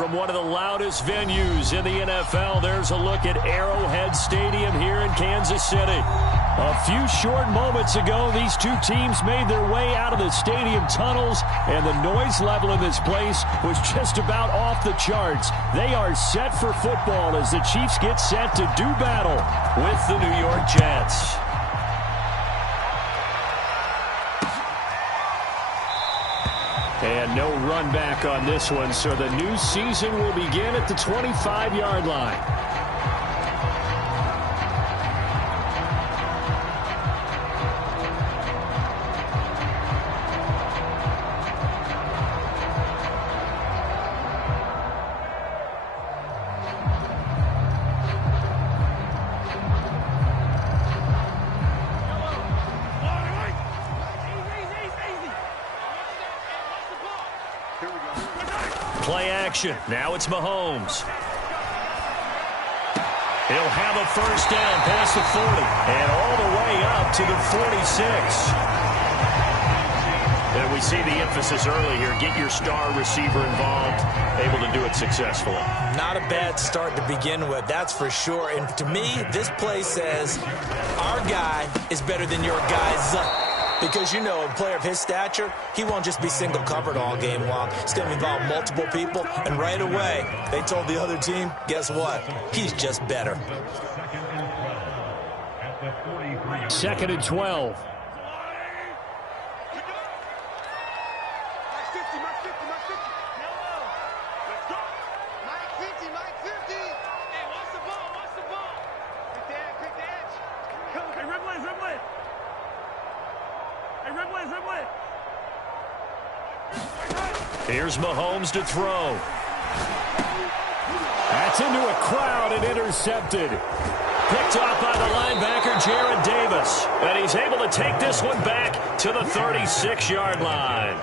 from one of the loudest venues in the NFL. There's a look at Arrowhead Stadium here in Kansas City. A few short moments ago, these two teams made their way out of the stadium tunnels, and the noise level in this place was just about off the charts. They are set for football as the Chiefs get set to do battle with the New York Jets. And no run back on this one, so the new season will begin at the 25-yard line. Play action. Now it's Mahomes. He'll have a first down past the 40 and all the way up to the 46. And we see the emphasis early here. Get your star receiver involved, able to do it successfully. Not a bad start to begin with, that's for sure. And to me, this play says our guy is better than your guy's. Because, you know, a player of his stature, he won't just be single covered all game long. He's going to involve multiple people, and right away, they told the other team, guess what? He's just better. 2nd and 12. Here's Mahomes to throw. That's into a crowd and intercepted. Picked off by the linebacker, Jarrad Davis. And he's able to take this one back to the 36-yard line.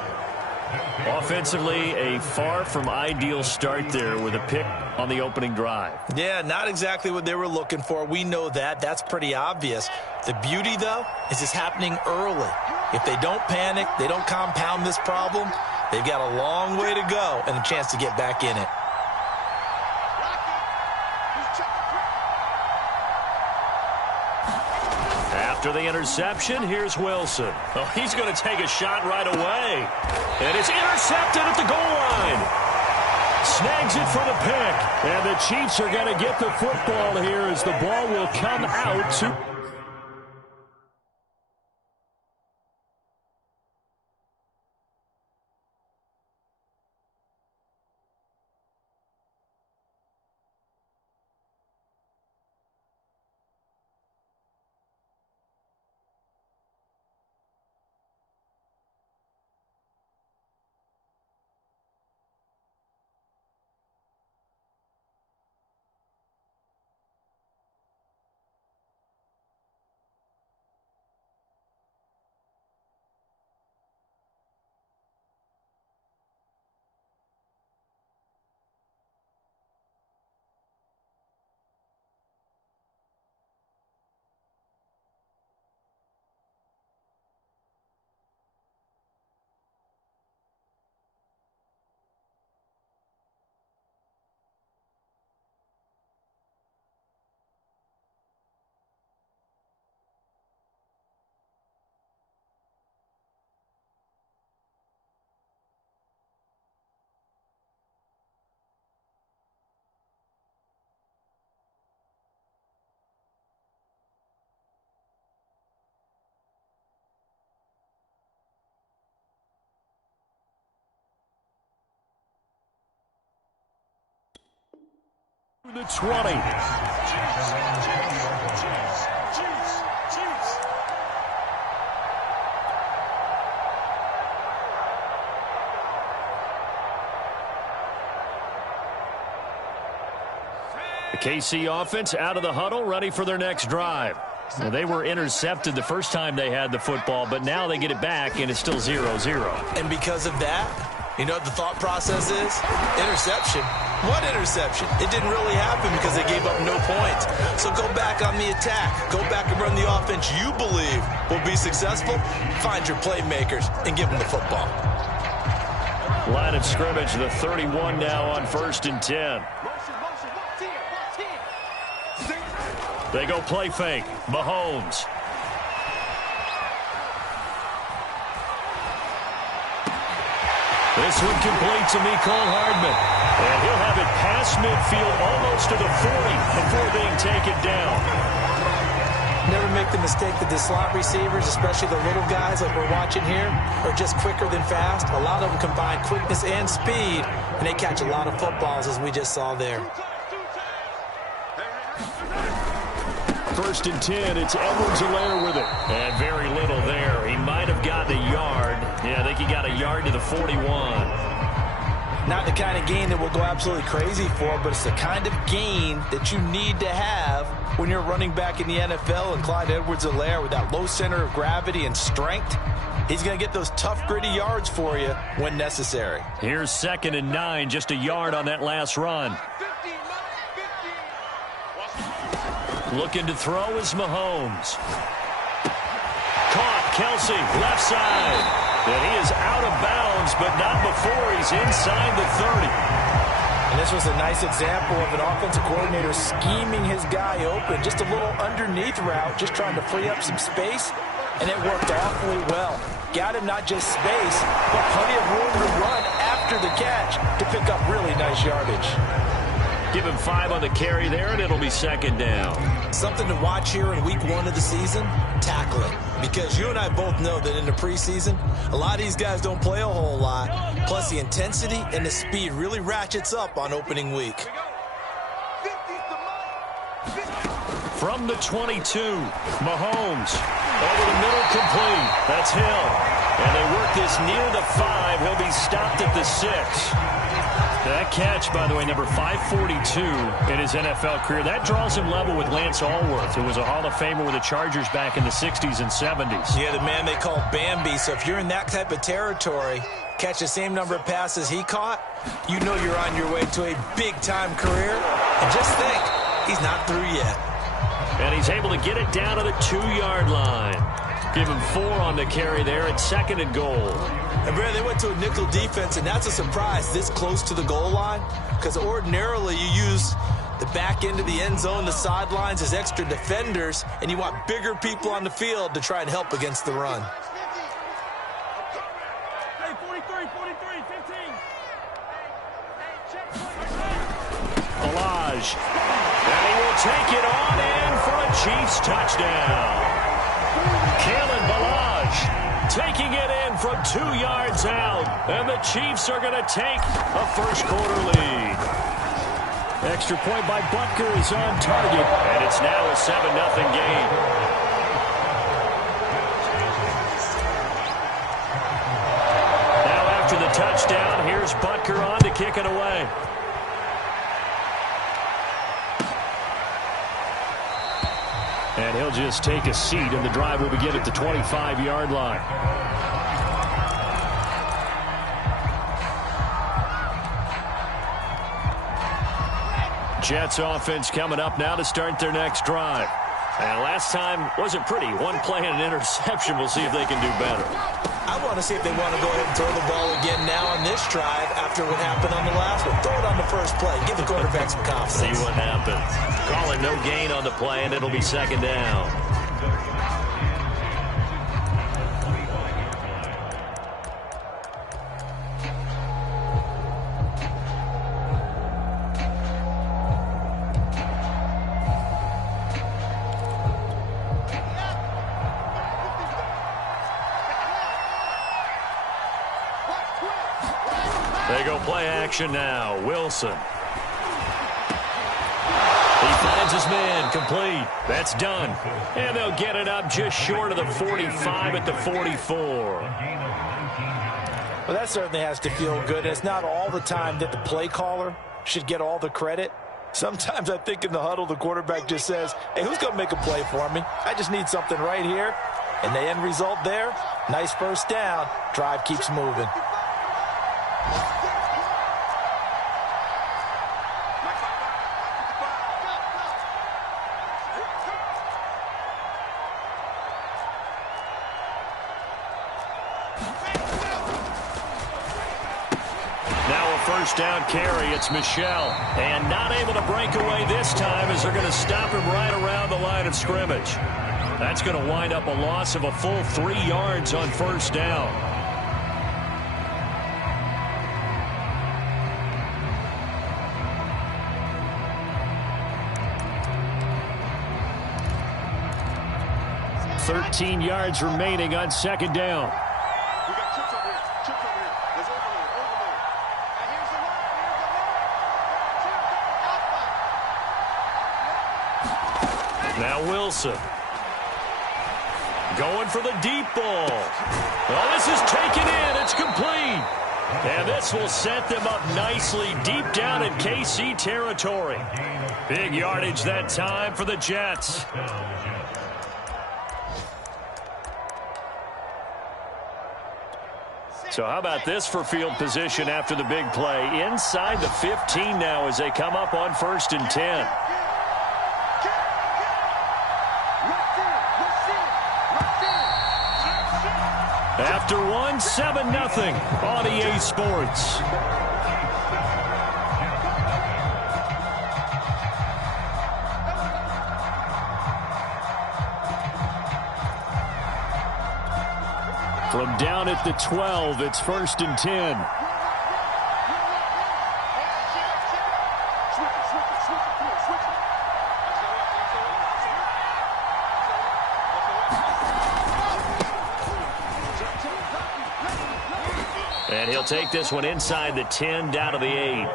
Offensively, a far from ideal start there with a pick on the opening drive. Yeah, not exactly what they were looking for. We know that. That's pretty obvious. The beauty, though, is it's happening early. If they don't panic, they don't compound this problem, they've got a long way to go and a chance to get back in it. After the interception, here's Wilson. Oh, he's going to take a shot right away. And it's intercepted at the goal line. Snags it for the pick. And the Chiefs are going to get the football here as the ball will come out to... The 20. The KC offense out of the huddle, ready for their next drive. Well, they were intercepted the first time they had the football, but now they get it back, and it's still 0-0. And because of that, you know what the thought process is? Interception. What interception? It didn't really happen because they gave up no points. So go back on the attack. Go back and run the offense you believe will be successful. Find your playmakers and give them the football. Line of scrimmage, the 31 now on 1st and 10. They go play fake. Mahomes. This one complete to Mecole Hardman. And he'll have it past midfield, almost to the 40, before being taken down. Never make the mistake that the slot receivers, especially the little guys like we're watching here, are just quicker than fast. A lot of them combine quickness and speed, and they catch a lot of footballs, as we just saw there. 1st and 10, it's Edwards-Helaire with it. And very little there. He might have gotten a yard. Yeah, I think he got a yard to the 41. Not the kind of gain that we'll go absolutely crazy for, but it's the kind of gain that you need to have when you're running back in the NFL. And Clyde Edwards-Helaire, with that low center of gravity and strength, he's going to get those tough, gritty yards for you when necessary. Here's 2nd and 9, just a yard on that last run. Looking to throw is Mahomes. Caught, Kelsey, left side. And he is out of bounds, but not before he's inside the 30. And this was a nice example of an offensive coordinator scheming his guy open. Just a little underneath route, just trying to free up some space. And it worked awfully well. Got him not just space, but plenty of room to run after the catch to pick up really nice yardage. Give him 5 on the carry there, and it'll be 2nd down. Something to watch here in week 1 of the season, tackling. Because you and I both know that in the preseason, a lot of these guys don't play a whole lot. Plus, the intensity and the speed really ratchets up on opening week. From the 22, Mahomes. Over the middle, complete. That's Hill. And they work this near the 5. He'll be stopped at the 6. That catch, by the way, number 542 in his NFL career. That draws him level with Lance Allworth, who was a Hall of Famer with the Chargers back in the 60s and 70s. Yeah, the man they call Bambi. So if you're in that type of territory, catch the same number of passes he caught, you know you're on your way to a big-time career. And just think, he's not through yet. And he's able to get it down to the 2-yard line. Give him 4 on the carry there at 2nd and goal. And Brad, they went to a nickel defense, and that's a surprise this close to the goal line, because ordinarily you use the back end of the end zone, the sidelines as extra defenders, and you want bigger people on the field to try and help against the run. Hey, 43, 15. Ballage. And he will take it on in for a Chiefs touchdown. Kalen Ballage taking it in from 2 yards out. And the Chiefs are going to take a first-quarter lead. Extra point by Butker is on target. And it's now a 7-0 game. Now after the touchdown, here's Butker on to kick it away. And he'll just take a seat, and the drive will begin at the 25-yard line. Jets offense coming up now to start their next drive. And last time wasn't pretty. One play and an interception. We'll see if they can do better. I want to see if they want to go ahead and throw the ball again now on this drive after what happened on the last one. Throw it on the first play. Give the quarterback some confidence. See what happens. Calling no gain on the play, and it'll be 2nd down. They go play action now. Wilson. He finds his man, complete. That's done. And they'll get it up just short of the 45 at the 44. Well, that certainly has to feel good. It's not all the time that the play caller should get all the credit. Sometimes I think in the huddle, the quarterback just says, hey, who's going to make a play for me? I just need something right here. And the end result there, nice first down. Drive keeps moving. first down carry. It's Michel. And not able to break away this time as they're going to stop him right around the line of scrimmage. That's going to wind up a loss of a full 3 yards on first down. $13 yards remaining on second down. Now Wilson. Going for the deep ball. Well, this is taken in. It's complete. And this will set them up nicely deep down in KC territory. Big yardage that time for the Jets. So how about this for field position after the big play? Inside the 15 now as they come up on 1st and 10. After one, 7-0 on EA Sports. From down at the 12, it's 1st and 10. And he'll take this one inside the 10, down to the 8.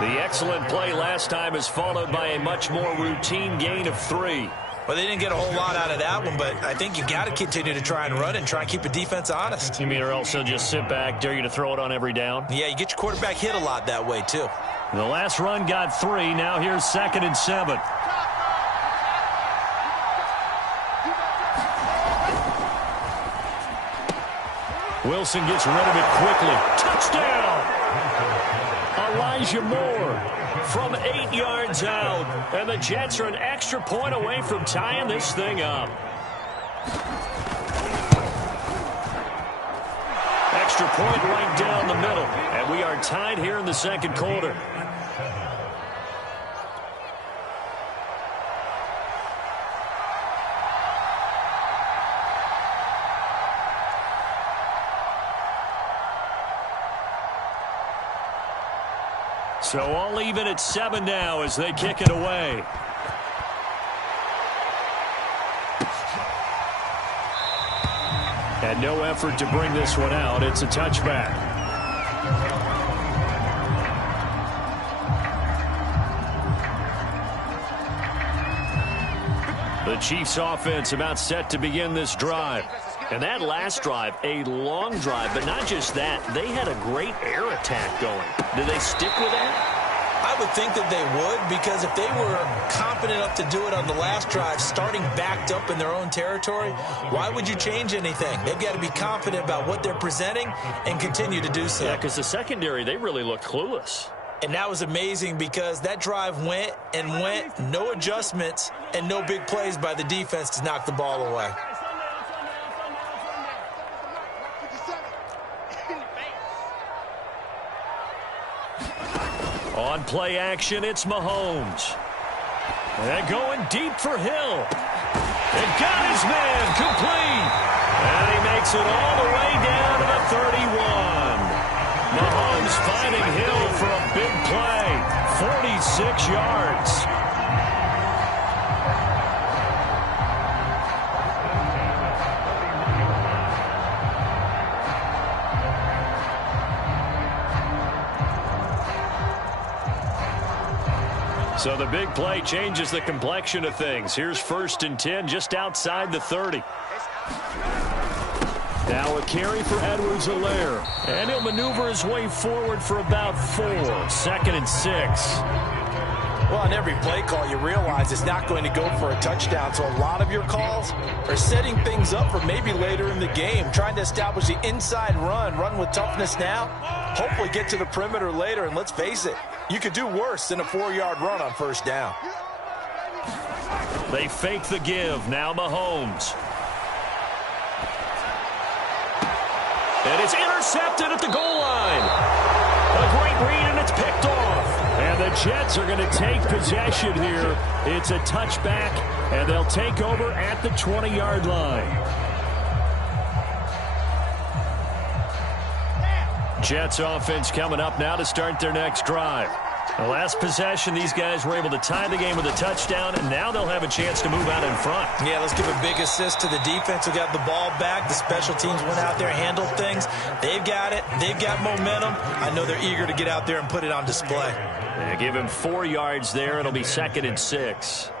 The excellent play last time is followed by a much more routine gain of 3. Well, they didn't get a whole lot out of that one, but I think you got to continue to try and run and try and keep the defense honest. You mean or else they'll just sit back, dare you to throw it on every down? Yeah, you get your quarterback hit a lot that way, too. The last run got 3. Now here's 2nd and 7. Wilson gets rid of it quickly. Touchdown! Elijah Moore from 8 yards out. And the Jets are an extra point away from tying this thing up. Extra point right down the middle. And we are tied here in the second quarter. So all even at 7 now as they kick it away. And no effort to bring this one out. It's a touchback. The Chiefs offense about set to begin this drive. And that last drive, a long drive, but not just that. They had a great air attack going. Did they stick with that? I would think that they would, because if they were confident enough to do it on the last drive, starting backed up in their own territory, why would you change anything? They've got to be confident about what they're presenting and continue to do so. Yeah, because the secondary, they really looked clueless. And that was amazing because that drive went and went, no adjustments, and no big plays by the defense to knock the ball away. On play action, it's Mahomes. And going deep for Hill. And got his man complete. And he makes it all the way down to the 31. Mahomes finding Hill for a big play. 46 yards. So the big play changes the complexion of things. Here's 1st and 10 just outside the 30. Now a carry for Edwards-Helaire. And he'll maneuver his way forward for about 4. 2nd and 6. Well, on every play call, you realize it's not going to go for a touchdown. So a lot of your calls are setting things up for maybe later in the game, trying to establish the inside run with toughness now, hopefully get to the perimeter later. And let's face it, you could do worse than a 4-yard run on 1st down. They fake the give. Now Mahomes. And it's intercepted at the goal line. A great read picked off. And the Jets are going to take possession here. It's a touchback, and they'll take over at the 20-yard line. Jets offense coming up now to start their next drive. The last possession, these guys were able to tie the game with a touchdown, and now they'll have a chance to move out in front. Yeah, let's give a big assist to the defense who got the ball back. The special teams went out there and handled things. They've got it. They've got momentum. I know they're eager to get out there and put it on display. They give him 4 yards there. It'll be 2nd and 6.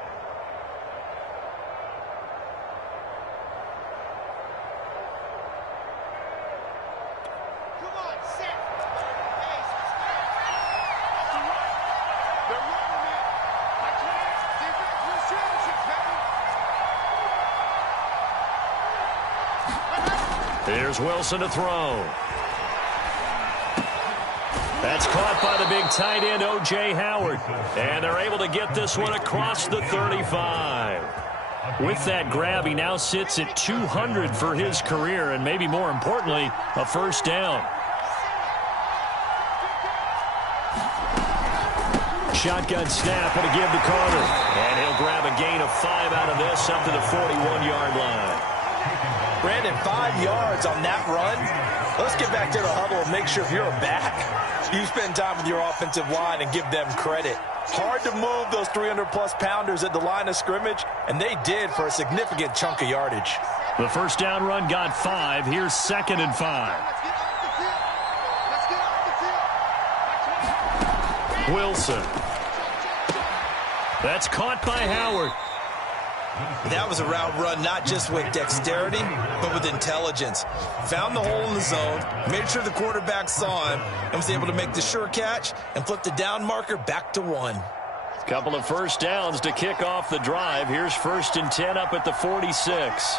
Here's Wilson to throw. That's caught by the big tight end, O.J. Howard. And they're able to get this one across the 35. With that grab, he now sits at 200 for his career, and maybe more importantly, a first down. Shotgun snap, and a give to Carter. And he'll grab a gain of 5 out of this, up to the 41-yard line. Brandon, 5 yards on that run. Let's get back to the huddle and make sure if you're a back, you spend time with your offensive line and give them credit. Hard to move those 300-plus pounders at the line of scrimmage, and they did for a significant chunk of yardage. The first down run got 5. Here's 2nd and 5. Wilson. That's caught by Howard. That was a route run not just with dexterity, but with intelligence. Found the hole in the zone, made sure the quarterback saw him, and was able to make the sure catch and flip the down marker back to 1. Couple of first downs to kick off the drive. Here's 1st and 10 up at the 46.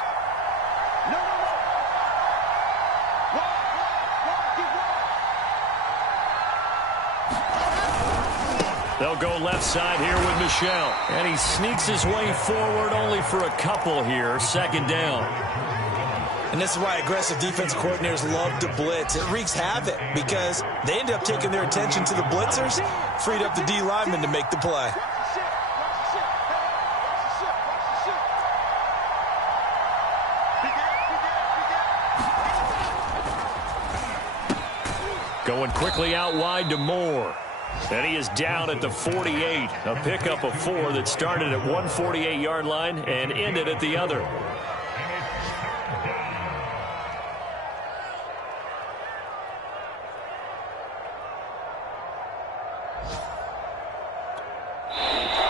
They'll go left side here with Michel. And he sneaks his way forward only for a couple here. 2nd down. And this is why aggressive defense coordinators love to blitz. It wreaks havoc because they end up taking their attention to the blitzers, freed up the D lineman to make the play. Going quickly out wide to Moore. And he is down at the 48. A pickup of 4 that started at 148-yard line and ended at the other.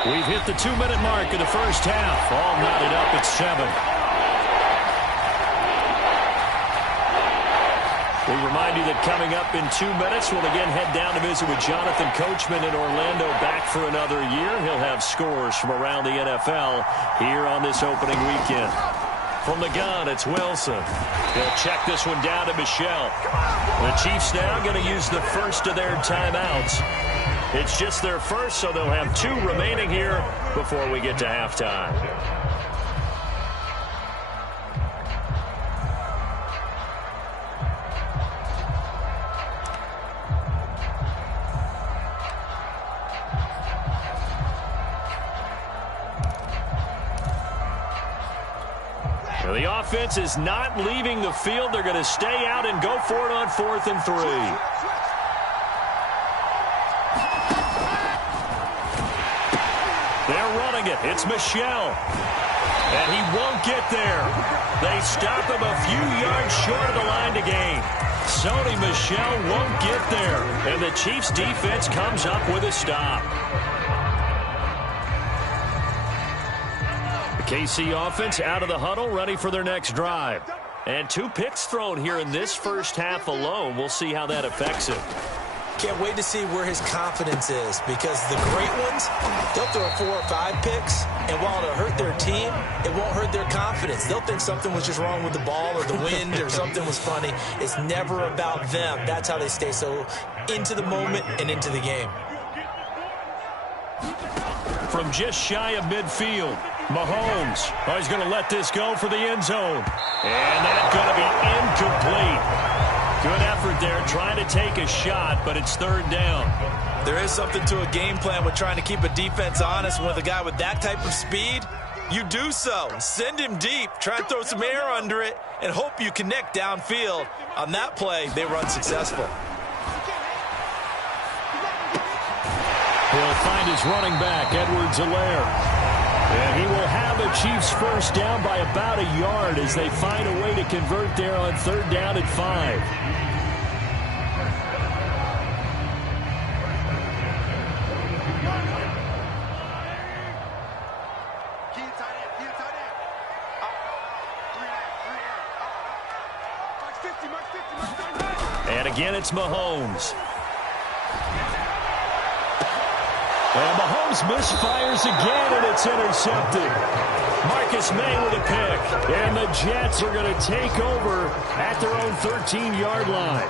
We've hit the 2-minute mark of the first half. All knotted up at 7. We remind you that coming up in 2 minutes, we'll again head down to visit with Jonathan Coachman in Orlando, back for another year. He'll have scores from around the NFL here on this opening weekend. From the gun, it's Wilson. They'll check this one down to Michel. The Chiefs now going to use the first of their timeouts. It's just their first, so they'll have 2 remaining here before we get to halftime. The offense is not leaving the field. They're going to stay out and go for it on 4th and 3. They're running it. It's Michel. And he won't get there. They stop him a few yards short of the line to gain. Sony Michel won't get there. And the Chiefs defense comes up with a stop. KC offense out of the huddle, ready for their next drive. And 2 picks thrown here in this first half alone. We'll see how that affects him. Can't wait to see where his confidence is, because the great ones, they'll throw 4 or 5 picks, and while it'll hurt their team, it won't hurt their confidence. They'll think something was just wrong with the ball or the wind or something was funny. It's never about them. That's how they stay so into the moment and into the game. From just shy of midfield, Mahomes. Oh, he's going to let this go for the end zone. And that's going to be incomplete. Good effort there, trying to take a shot, but it's 3rd down. There is something to a game plan with trying to keep a defense honest. With a guy with that type of speed, you do so. Send him deep, try and throw some air under it, and hope you connect downfield. On that play, they were unsuccessful. He'll find his running back, Edwards-Helaire. And he will have the Chiefs first down by about a yard as they find a way to convert there on 3rd down and 5. And again, it's Mahomes. And Mahomes misfires again, and it's intercepted. Marcus May with a pick. And the Jets are going to take over at their own 13-yard line.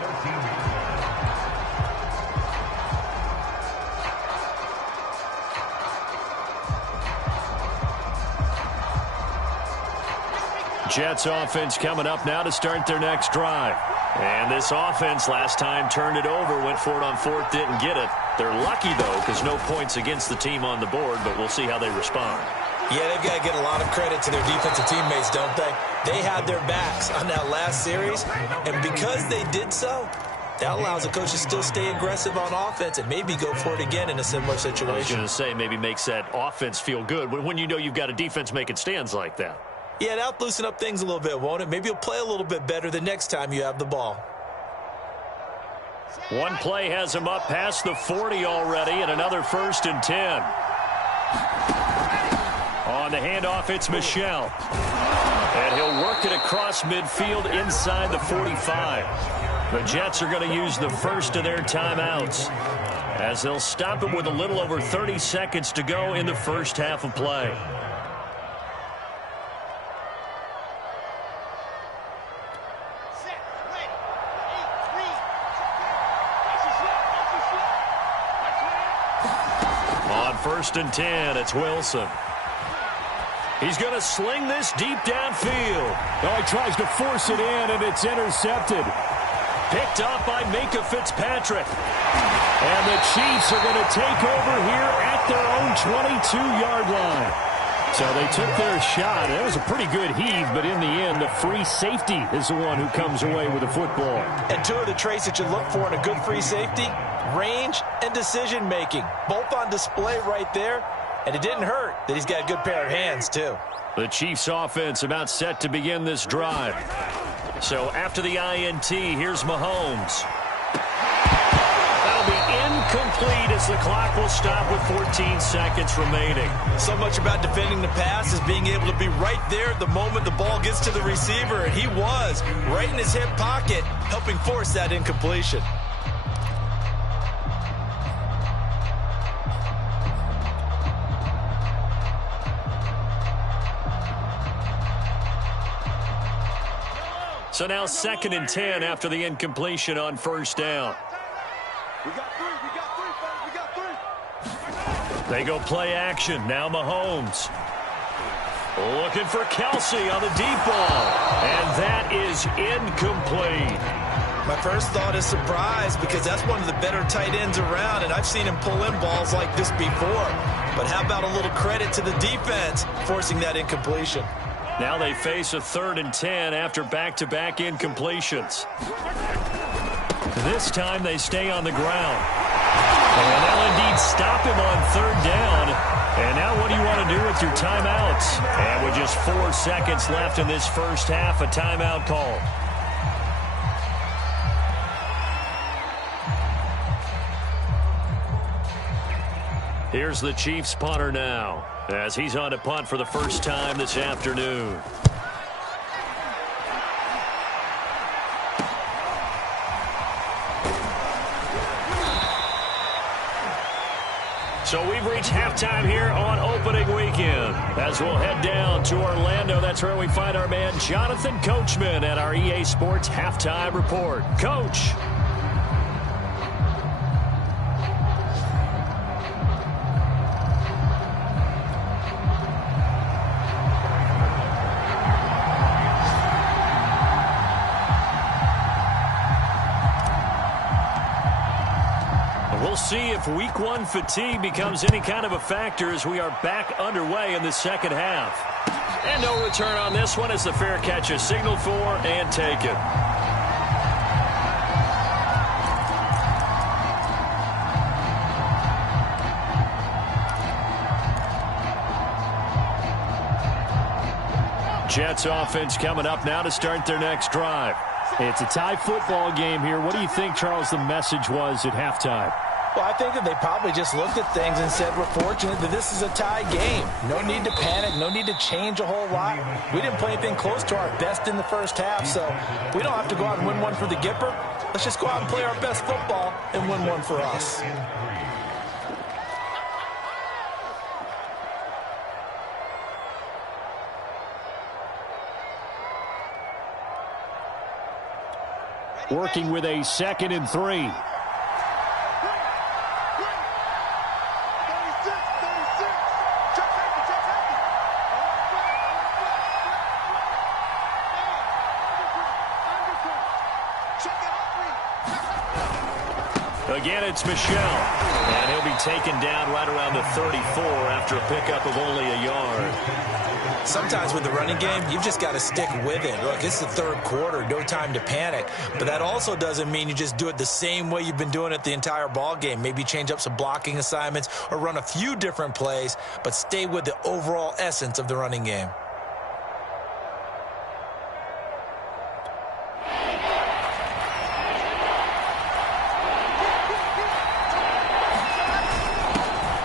Jets offense coming up now to start their next drive. And this offense last time turned it over, went for it on 4th, didn't get it. They're lucky, though, because no points against the team on the board, but we'll see how they respond. Yeah, they've got to get a lot of credit to their defensive teammates, don't they? They had their backs on that last series, and because they did so, that allows the coach to still stay aggressive on offense and maybe go for it again in a similar situation. I was going to say, maybe makes that offense feel good when you know you've got a defense making stands like that. Yeah, that'll loosen up things a little bit, won't it? Maybe you'll play a little bit better the next time you have the ball. One play has him up past the 40 already, and another 1st and 10. On the handoff, it's Michel. And he'll work it across midfield inside the 45. The Jets are going to use the first of their timeouts as they'll stop him with a little over 30 seconds to go in the first half of play. On 1st and 10, it's Wilson. He's going to sling this deep downfield. Oh, he tries to force it in, and it's intercepted. Picked up by Minkah Fitzpatrick. And the Chiefs are going to take over here at their own 22-yard line. So they took their shot. It was a pretty good heave, but in the end, the free safety is the one who comes away with the football. And two of the traits that you look for in a good free safety, range and decision-making, both on display right there. And it didn't hurt that he's got a good pair of hands, too. The Chiefs offense about set to begin this drive. So after the INT, here's Mahomes. That'll be incomplete as the clock will stop with 14 seconds remaining. So much about defending the pass is being able to be right there the moment the ball gets to the receiver. And he was right in his hip pocket, helping force that incompletion. So now 2nd and 10 after the incompletion on 1st down. We got three, fellas, we got three. They go play action. Now Mahomes. Looking for Kelsey on the deep ball. And that is incomplete. My first thought is surprise because that's one of the better tight ends around, and I've seen him pull in balls like this before. But how about a little credit to the defense forcing that incompletion? Now they face a 3rd and 10 after back-to-back incompletions. This time they stay on the ground. And they'll indeed stop him on 3rd down. And now what do you want to do with your timeouts? And with just 4 seconds left in this first half, a timeout call. Here's the Chiefs punter now, as he's on to punt for the first time this afternoon. So we've reached halftime here on opening weekend. As we'll head down to Orlando, that's where we find our man Jonathan Coachman at our EA Sports Halftime Report. Coach. see if week one fatigue becomes any kind of a factor as we are back underway in the second half. And no return on this one as the fair catch is signaled for and taken. Jets offense coming up now to start their next drive. It's a tie football game here. What do you think, Charles, the message was at halftime? Well, I think that they probably just looked at things and said, we're fortunate that this is a tie game. No need to panic. No need to change a whole lot. We didn't play anything close to our best in the first half, so we don't have to go out and win one for the Gipper. Let's just go out and play our best football and win one for us. Working with a 2nd and 3. Again, it's Michel. And he'll be taken down right around the 34 after a pickup of only a yard. Sometimes with the running game, you've just got to stick with it. Look, it's the third quarter, no time to panic. But that also doesn't mean you just do it the same way you've been doing it the entire ball game. Maybe change up some blocking assignments or run a few different plays, but stay with the overall essence of the running game.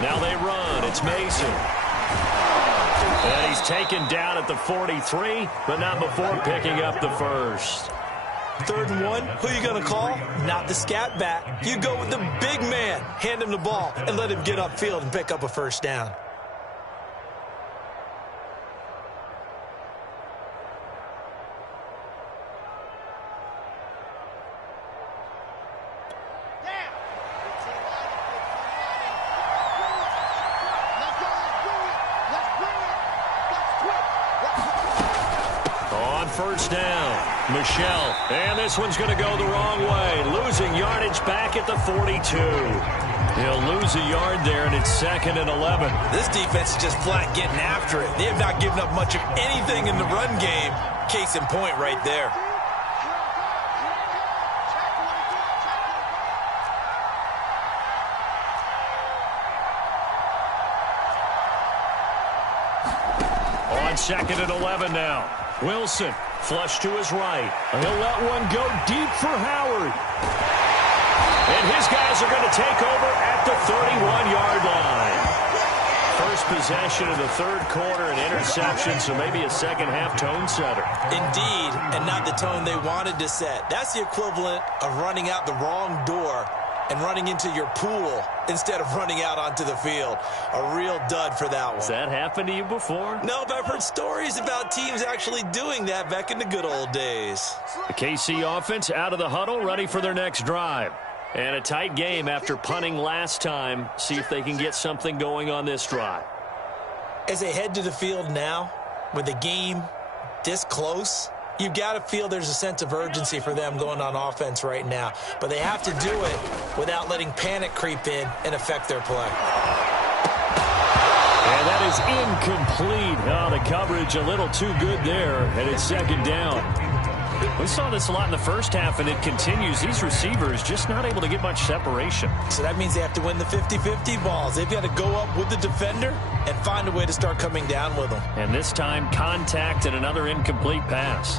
Now they run. It's Mason. And he's taken down at the 43, but not before picking up the first. 3rd and 1, who are you going to call? Not the scat back. You go with the big man. Hand him the ball and let him get upfield and pick up a first down. First down, Michel, and this one's going to go the wrong way, losing yardage back at the 42. He'll lose a yard there, and it's 2nd and 11. This defense is just flat getting after it. They have not given up much of anything in the run game. Case in point right there. On 2nd and 11 now. Wilson, flush to his right. He'll let one go deep for Howard. And his guys are going to take over at the 31-yard line. First possession of the third quarter, an interception, so maybe a second-half tone setter. Indeed, and not the tone they wanted to set. That's the equivalent of running out the wrong door and running into your pool instead of running out onto the field. A real dud for that one. Has that happened to you before? No, but I've heard stories about teams actually doing that back in the good old days. The KC offense out of the huddle, ready for their next drive. And a tight game after punting last time. See if they can get something going on this drive. As they head to the field now, with the game this close, you've got to feel there's a sense of urgency for them going on offense right now. But they have to do it without letting panic creep in and affect their play. And that is incomplete. Oh, the coverage a little too good there, and it's 2nd down. We saw this a lot in the first half, and it continues. These receivers just not able to get much separation. So that means they have to win the 50-50 balls. They've got to go up with the defender and find a way to start coming down with them. And this time, contact and another incomplete pass.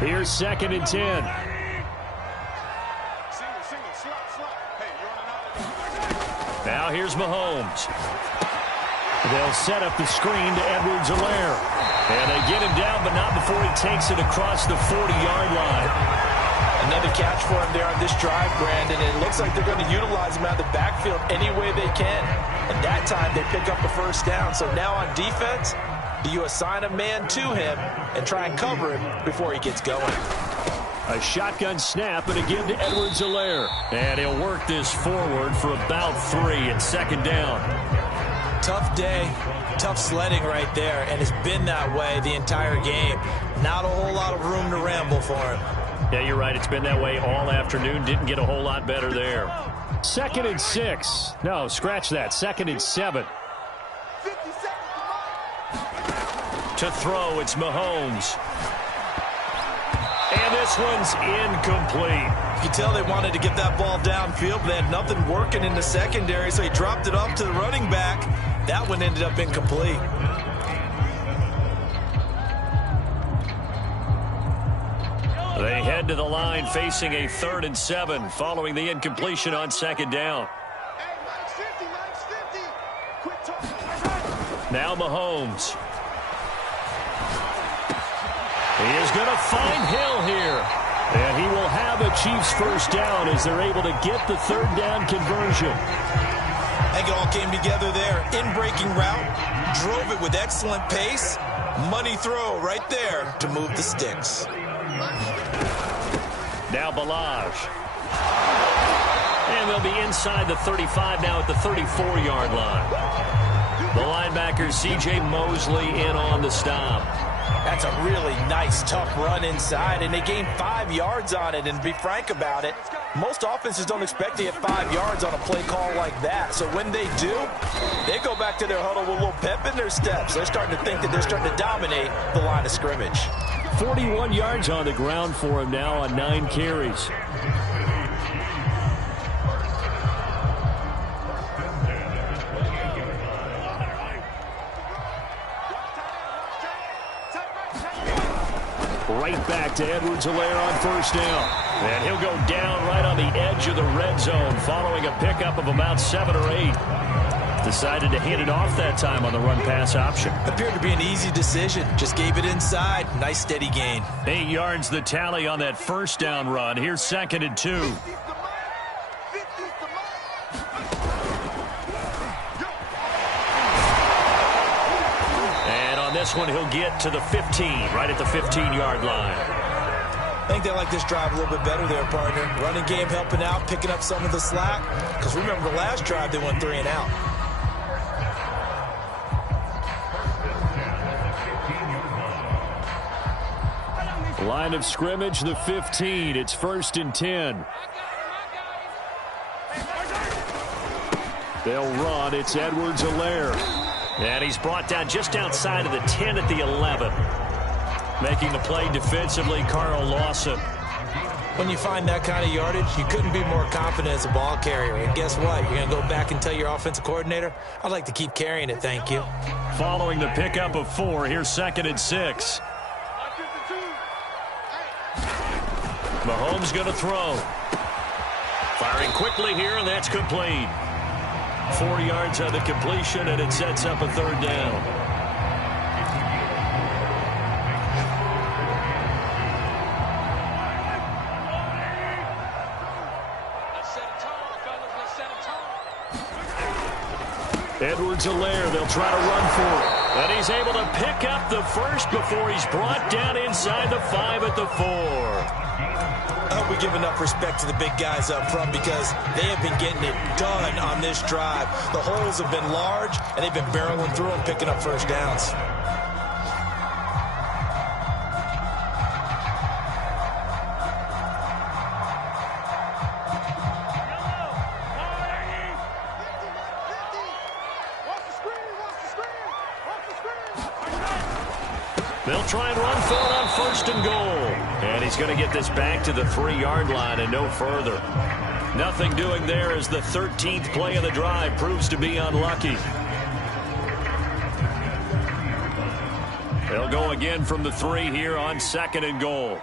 Here's 2nd and 10. Now here's Mahomes. They'll set up the screen to Edwards-Helaire. And they get him down, but not before he takes it across the 40-yard line. Another catch for him there on this drive, Brandon. And it looks like they're going to utilize him out of the backfield any way they can. And that time they pick up a first down. So now on defense, do you assign a man to him and try and cover him before he gets going? A shotgun snap and a give to Edwards-Helaire. And he'll work this forward for about 3 at 2nd down. Tough day, tough sledding right there, and it's been that way the entire game. Not a whole lot of room to ramble for him. Yeah, you're right. It's been that way all afternoon. Didn't get a whole lot better there. 2nd and 6. No, scratch that. 2nd and 7. 50 seconds To throw, it's Mahomes. And this one's incomplete. You can tell they wanted to get that ball downfield, but they had nothing working in the secondary, so he dropped it off to the running back. That one ended up incomplete. They head to the line facing a 3rd and 7 following the incompletion on 2nd down. Now Mahomes. He is going to find Hill here. And he will have a Chiefs first down as they're able to get the 3rd down conversion. I think it all came together there. In-breaking route, drove it with excellent pace. Money throw right there to move the sticks. Now Ballage. And they'll be inside the 35 now at the 34-yard line. The linebacker C.J. Mosley in on the stop. That's a really nice, tough run inside, and they gained 5 yards on it. And to be frank about it, most offenses don't expect to get 5 yards on a play call like that. So when they do, they go back to their huddle with a little pep in their steps. They're starting to think that they're starting to dominate the line of scrimmage. 41 yards on the ground for him now on 9 carries. Right back to Edwards-Helaire on 1st down. And he'll go down right on the edge of the red zone following a pickup of about 7 or 8. Decided to hand it off that time on the run-pass option. Appeared to be an easy decision. Just gave it inside. Nice, steady gain. 8 yards the tally on that 1st down run. Here's 2nd and 2. And on this one, he'll get to the 15, right at the 15-yard line. I think they like this drive a little bit better there, partner. Running game helping out, picking up some of the slack. Because remember the last drive, they went 3 and out. Line of scrimmage, the 15. It's 1st and 10. They'll run. It's Edwards-Helaire. And he's brought down just outside of the 10 at the 11. Making the play defensively, Carl Lawson. When you find that kind of yardage, you couldn't be more confident as a ball carrier. And guess what? You're going to go back and tell your offensive coordinator, I'd like to keep carrying it, thank you. Following the pickup of 4, here's 2nd and 6. Mahomes going to throw. Firing quickly here, and that's complete. 4 yards on the completion, and it sets up a 3rd down. Edwards-Helaire, they'll try to run for it. And he's able to pick up the first before he's brought down inside the 5 at the 4. I hope we give enough respect to the big guys up front because they have been getting it done on this drive. The holes have been large, and they've been barreling through them, picking up first downs. They'll try and run for it on 1st and goal. And he's going to get this back to the 3-yard line and no further. Nothing doing there as the 13th play of the drive proves to be unlucky. They'll go again from the 3 here on 2nd and goal.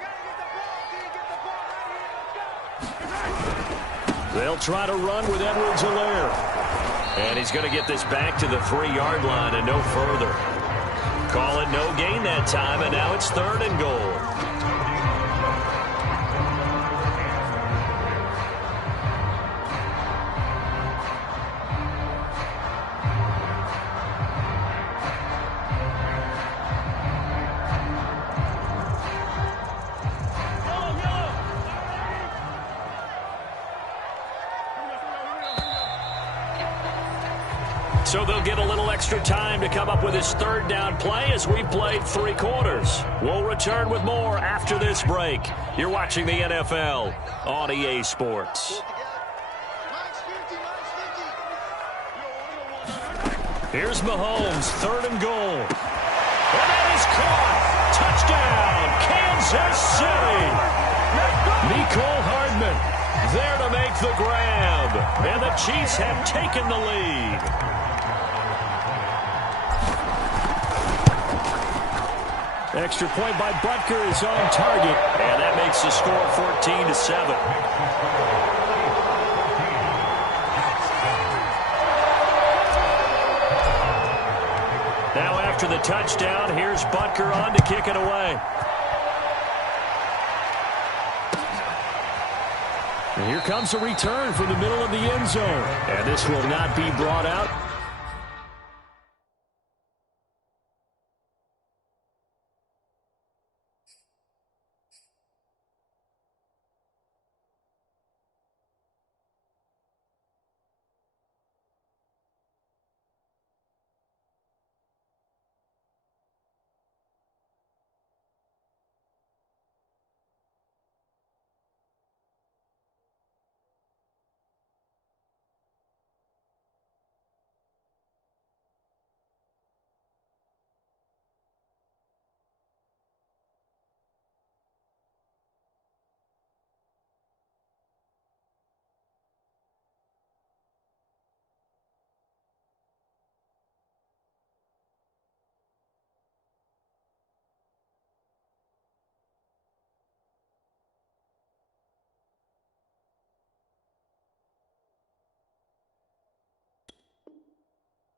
They'll try to run with Edwards-Helaire. And he's going to get this back to the 3-yard line and no further. Call it no gain that time, and now it's 3rd and goal. So they'll get a little extra time to come up with his third down play as we played 3 quarters. We'll return with more after this break. You're watching the NFL on EA Sports. Here's Mahomes, 3rd and goal. And that is caught. Touchdown, Kansas City. Mecole Hardman there to make the grab. And the Chiefs have taken the lead. Extra point by Butker is on target. And that makes the score 14-7. Now after the touchdown, here's Butker on to kick it away. And here comes a return from the middle of the end zone. And this will not be brought out.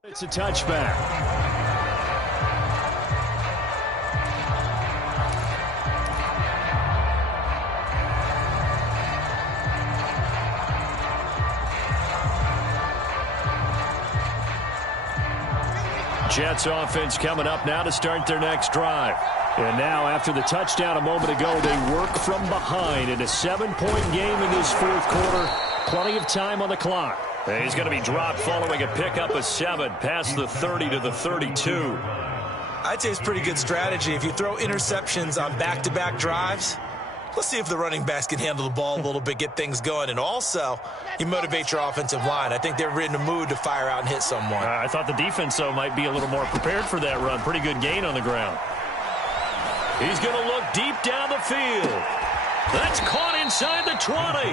It's a touchback. Jets offense coming up now to start their next drive. And now after the touchdown a moment ago, they work from behind in a 7-point game in this 4th quarter. Plenty of time on the clock. He's going to be dropped following a pickup of 7 past the 30 to the 32. I'd say it's pretty good strategy. If you throw interceptions on back-to-back drives, let's see if the running backs can handle the ball a little bit, get things going. And also, you motivate your offensive line. I think they're in the mood to fire out and hit someone. I thought the defense, though, might be a little more prepared for that run. Pretty good gain on the ground. He's going to look deep down the field. That's caught inside the 20.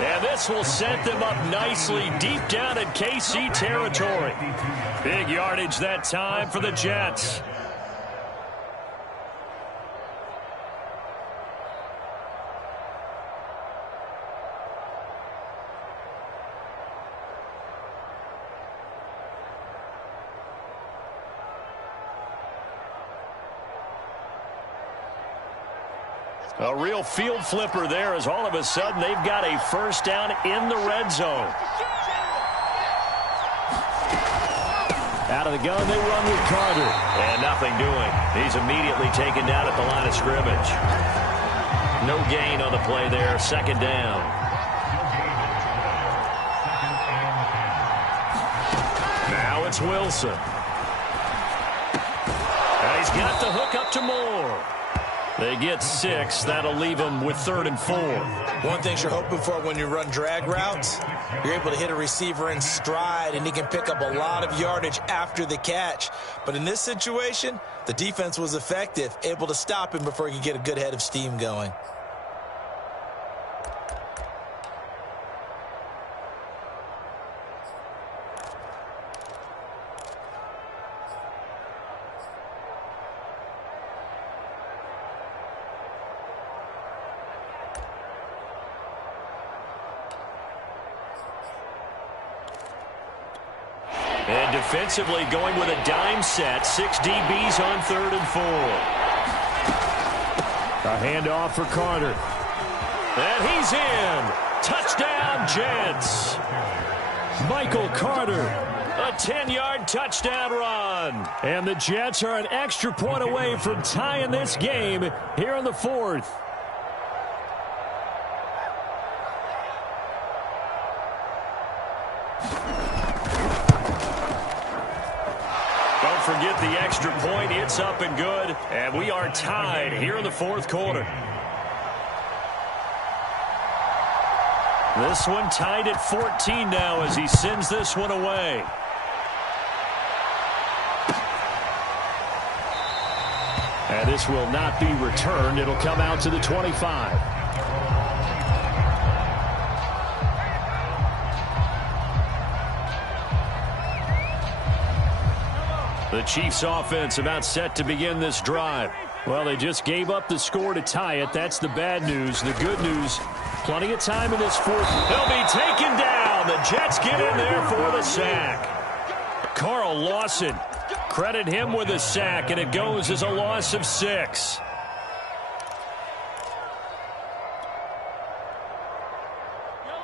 And this will set them up nicely deep down in KC territory. Big yardage that time for the Jets. A real field flipper there as all of a sudden they've got a first down in the red zone. Out of the gun, they run with Carter. And nothing doing. He's immediately taken down at the line of scrimmage. No gain on the play there. 2nd down. Now it's Wilson. And he's got the hook up to Moore. They get 6. That'll leave them with 3rd and 4. One thing you're hoping for when you run drag routes, you're able to hit a receiver in stride, and he can pick up a lot of yardage after the catch. But in this situation, the defense was effective, able to stop him before he could get a good head of steam going. And defensively going with a dime set. 6 DBs on 3rd and 4. A handoff for Carter. And he's in. Touchdown, Jets. Michael Carter. A 10-yard touchdown run. And the Jets are an extra point away from tying this game here in the 4th. the extra point. It's up and good. And we are tied here in the fourth quarter. This one tied at 14 now as he sends this one away. And this will not be returned. It'll come out to the 25. The Chiefs offense about set to begin this drive. Well, they just gave up the score to tie it. That's the bad news. The good news, plenty of time in this fourth. They'll be taken down. The Jets get in there for the sack. Carl Lawson, credit him with a sack, and it goes as a loss of 6.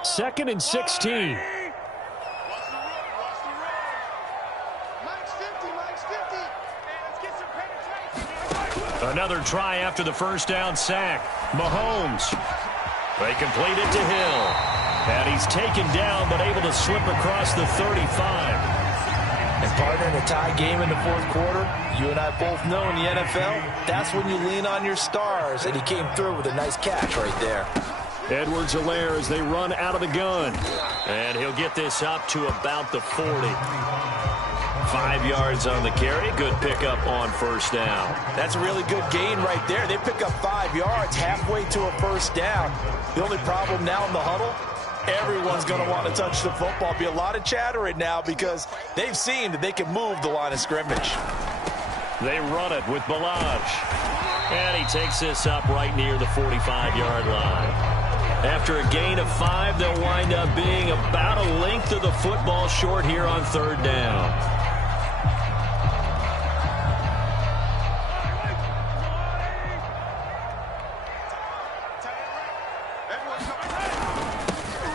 Second and 16. Another try after the first down sack. Mahomes. They complete it to Hill. And he's taken down but able to slip across the 35. And partner, in a tie game in the fourth quarter, you and I both know in the NFL, that's when you lean on your stars. And he came through with a nice catch right there. Edwards-Helaire as they run out of the gun. And he'll get this up to about the 40. 5 yards on the carry. Good pickup on first down. That's a really good gain right there. They pick up 5 yards halfway to a first down. The only problem now in the huddle, everyone's going to want to touch the football. Be a lot of chatter right now because they've seen that they can move the line of scrimmage. They run it with Ballage. And he takes this up right near the 45-yard line. After a gain of 5, they'll wind up being about a length of the football short here on third down.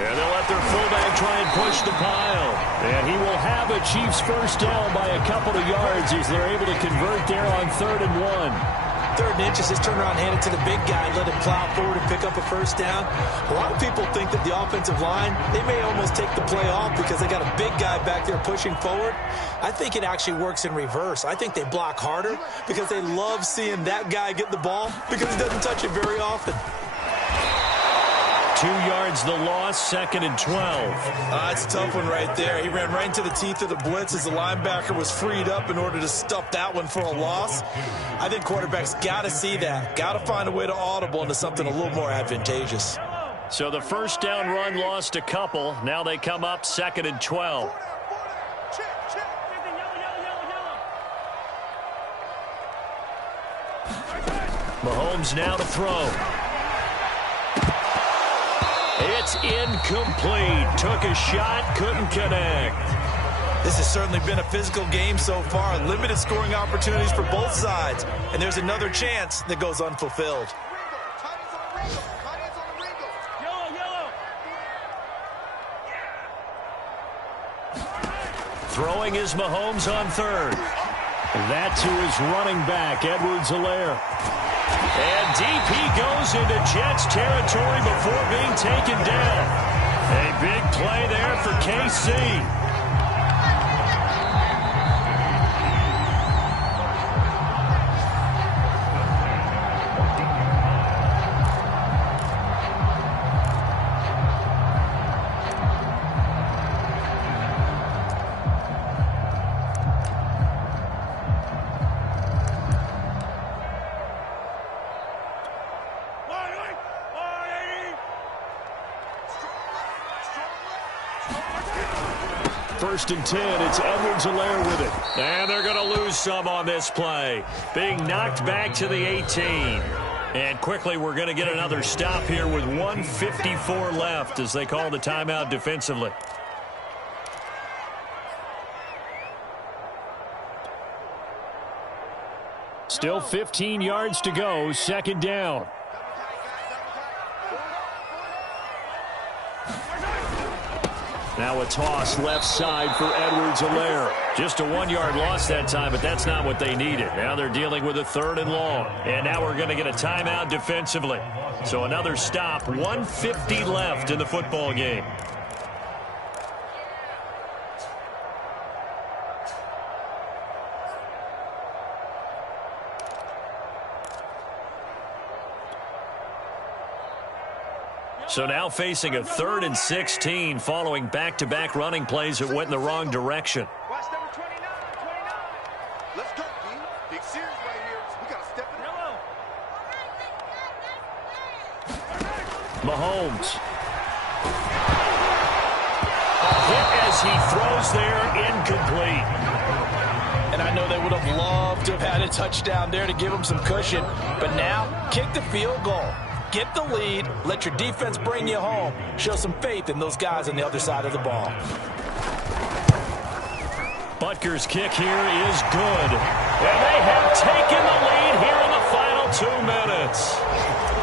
And they'll let their fullback try and push the pile. And he will have a Chiefs first down by a couple of yards as they're able to convert there on 3rd and 1. 3rd and inches, just turn around, hand it to the big guy, let him plow forward and pick up a first down. A lot of people think that the offensive line, they may almost take the play off because they got a big guy back there pushing forward. I think it actually works in reverse. I think they block harder because they love seeing that guy get the ball because he doesn't touch it very often. 2 yards the loss, 2nd and 12. It's a tough one right there. He ran right into the teeth of the blitz as the linebacker was freed up in order to stuff that one for a loss. I think quarterbacks got to see that. Got to find a way to audible into something a little more advantageous. So the first down run lost a couple. Now they come up 2nd and 12. Mahomes now to throw. It's incomplete. Took a shot, couldn't connect. This has certainly been a physical game so far. Limited scoring opportunities for both sides. And there's another chance that goes unfulfilled. Throwing is Mahomes on 3rd. That to his running back, Edwards-Helaire. And deep he goes into Jets territory before being taken down. A big play there for KC. First and 10, it's Edwards-Helaire with it. And they're going to lose some on this play. Being knocked back to the 18. And quickly we're going to get another stop here with 1:54 left as they call the timeout defensively. Still 15 yards to go, 2nd down. Now a toss left side for Edwards-Helaire. Just a 1-yard loss that time, but that's not what they needed. Now they're dealing with a 3rd and long. And now we're going to get a timeout defensively. So another stop, 1:50 left in the football game. So now facing a 3rd and 16 following back-to-back running plays that went in the wrong direction. Watch number 29, 29. Let's go, D. Big series right here. We got to step it up. Mahomes. A hit as he throws there, incomplete. And I know they would have loved to have had a touchdown there to give them some cushion. But now, kick the field goal. Get the lead. Let your defense bring you home. Show some faith in those guys on the other side of the ball. Butker's kick here is good. And they have taken the lead here in the final 2 minutes.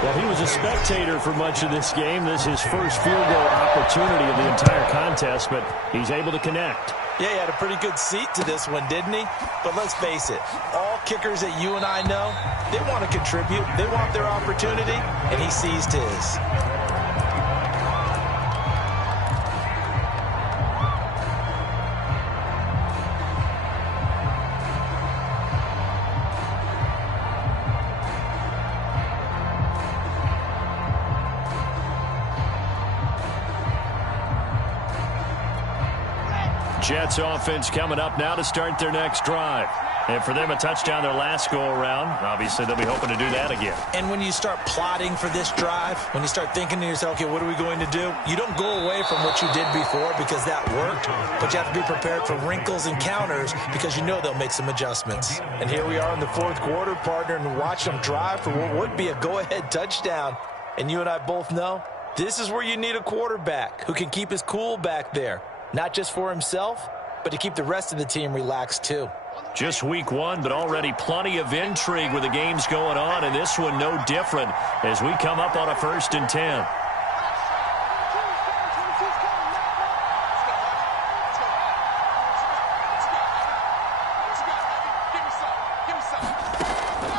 Well, he was a spectator for much of this game. This is his first field goal opportunity of the entire contest, but he's able to connect. Yeah, he had a pretty good seat to this one, didn't he? But let's face it, all kickers that you and I know, they want to contribute. They want their opportunity, and he seized his. Jets offense coming up now to start their next drive. And for them, a touchdown their last go-around. Obviously, they'll be hoping to do that again. And when you start plotting for this drive, when you start thinking to yourself, okay, what are we going to do? You don't go away from what you did before because that worked, but you have to be prepared for wrinkles and counters because you know they'll make some adjustments. And here we are in the 4th quarter, partner, and watch them drive for what would be a go-ahead touchdown. And you and I both know this is where you need a quarterback who can keep his cool back there. Not just for himself, but to keep the rest of the team relaxed too. Just week 1, but already plenty of intrigue with the games going on, and this one no different as we come up on a 1st and 10.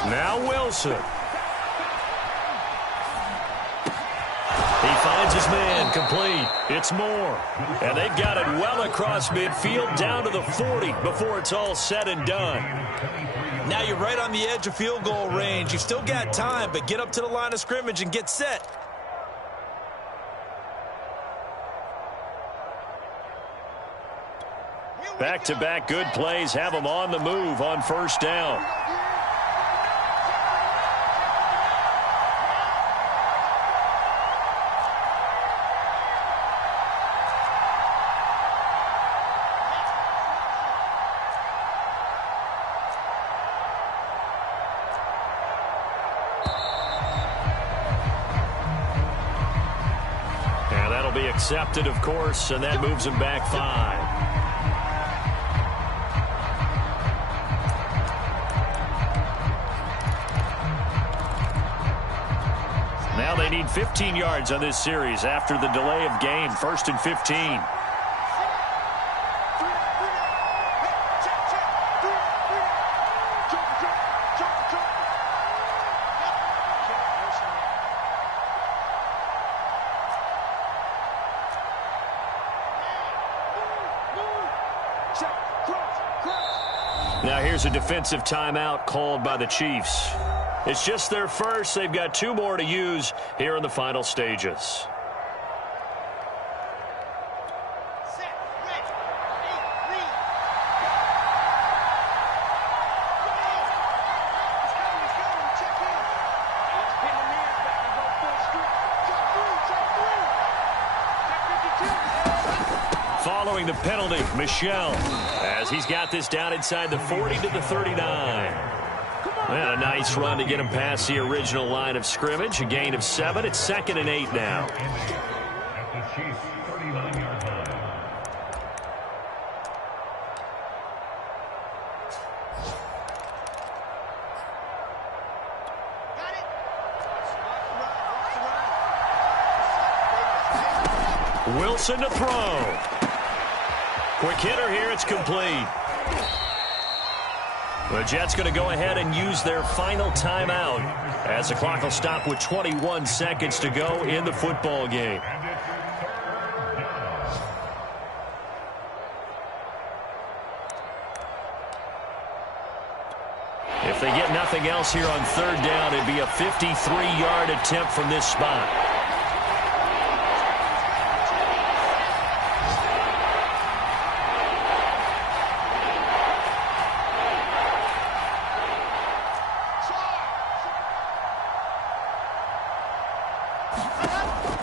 Now Wilson. He finds his man, complete. It's Moore. And they've got it well across midfield down to the 40 before it's all said and done. Now you're right on the edge of field goal range. You've still got time, but get up to the line of scrimmage and get set. Back-to-back good plays have them on the move on 1st down. Be accepted, of course, and that moves him back 5. Now they need 15 yards on this series after the delay of game. 1st and 15. Now here's a defensive timeout called by the Chiefs. It's just their first. They've got 2 more to use here in the final stages. Following the penalty, Michel, as he's got this down inside the 40 to the 39. And a nice run to get him past the original line of scrimmage. A gain of 7. It's 2nd and 8 now. Wilson to throw. Quick hitter here. It's complete. The Jets going to go ahead and use their final timeout as the clock will stop with 21 seconds to go in the football game. If they get nothing else here on 3rd down, it'd be a 53-yard attempt from this spot.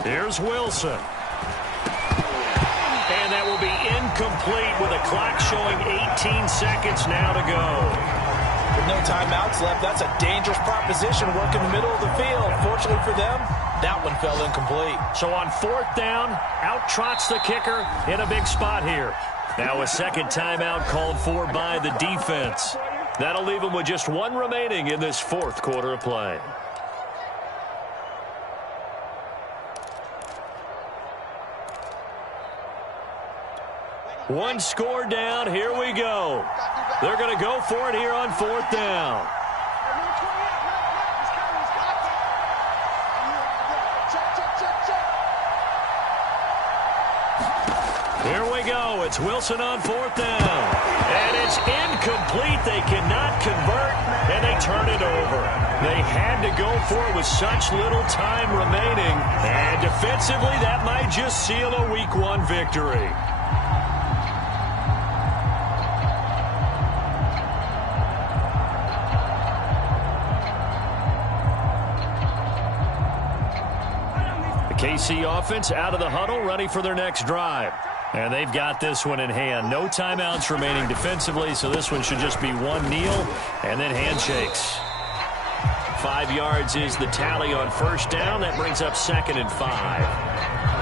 Here's Wilson. And that will be incomplete with a clock showing 18 seconds now to go. With no timeouts left, that's a dangerous proposition working the middle of the field. Fortunately for them, that one fell incomplete. So on 4th down, out trots the kicker in a big spot here. Now a second timeout called for by the defense. That'll leave them with just one remaining in this 4th quarter of play. One score down. Here we go. They're going to go for it here on 4th down. Here we go. It's Wilson on 4th down. And it's incomplete. They cannot convert, and they turn it over. They had to go for it with such little time remaining. And defensively, that might just seal a Week 1 victory. KC offense out of the huddle, ready for their next drive. And they've got this one in hand. No timeouts remaining defensively, so this one should just be one kneel and then handshakes. 5 yards is the tally on 1st down. That brings up 2nd and 5.